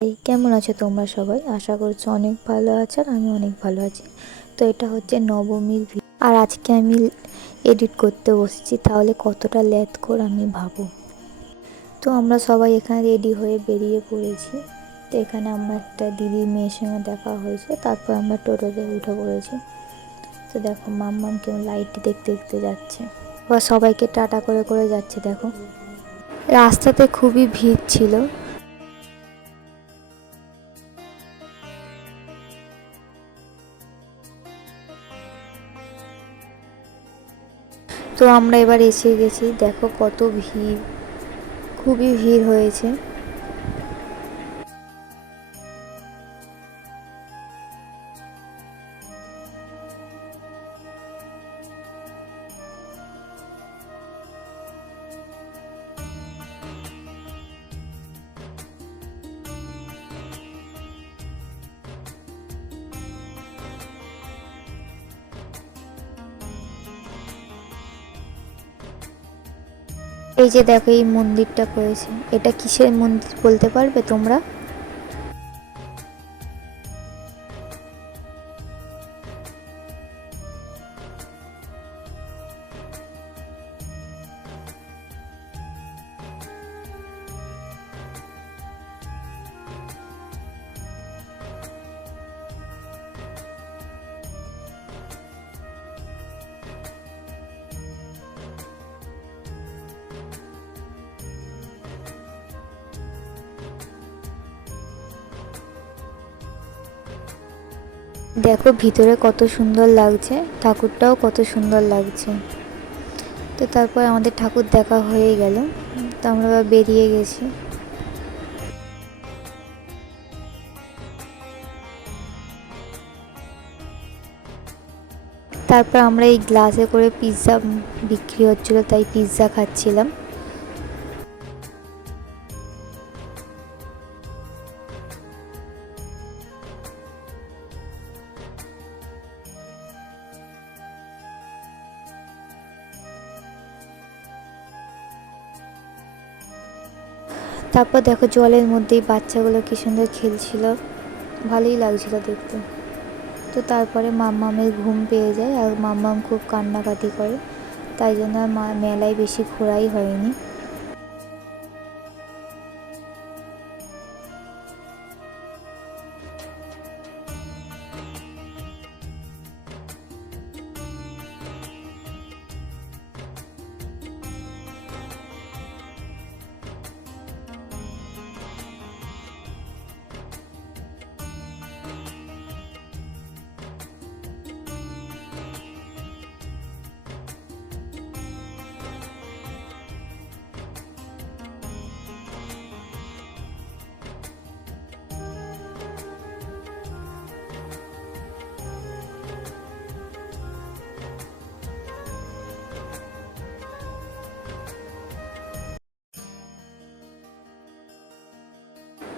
এই কেমন আছো তোমরা সবাই? আশা করছি অনেক ভালো আছো আর আমি অনেক ভালো আছি। তো এটা হচ্ছে নবমীর আর আজকে আমি এডিট করতে বসেছি, তাহলে কতটা লেটকোর আমি ভাবো। তো আমরা সবাই এখানে রেডি হয়ে বেরিয়ে পড়েছি। তো এখানে আমার একটা দিদির মেয়ের সঙ্গে দেখা হয়েছে, তারপর আমরা টোটোতে উঠে পড়েছি। তো দেখো মাম্মাম কেমন লাইটটি দেখতে দেখতে যাচ্ছে, বা সবাইকে টাটা করে করে যাচ্ছে। দেখো রাস্তাতে খুবই ভিড় ছিল। তো আমরা এবার এসে গেছি, দেখো কত ভিড়, খুবই ভিড় হয়েছে। এই যে দেখো এই মন্দিরটা করেছে, এটা কিসের মন্দির বলতে পারবে তোমরা? দেখো ভিতরে কত সুন্দর লাগছে, ঠাকুরটাও কত সুন্দর লাগছে। তো তারপর আমাদের ঠাকুর দেখা হয়ে গেল, তো আমরা বেরিয়ে গেছি। তারপর আমরা এই গ্লাসে করে পিৎজা বিক্রি হচ্ছিলো, তাই পিৎজা খাচ্ছিলাম। তারপর দেখো জলের মধ্যেই বাচ্চাগুলো কি সুন্দর খেলছিল, ভালোই লাগছিল দেখতে। তো তারপরে মাম্মামের ঘুম পেয়ে যায় আর মাম্মাম খুব কান্নাকাটি করে, তাই জন্য আর মেলায় বেশি ঘোরাই হয়নি।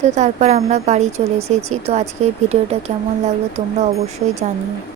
তো তারপর আমরা বাড়ি চলে এসেছি। তো আজকের ভিডিওটা কেমন লাগলো তোমরা অবশ্যই জানিও।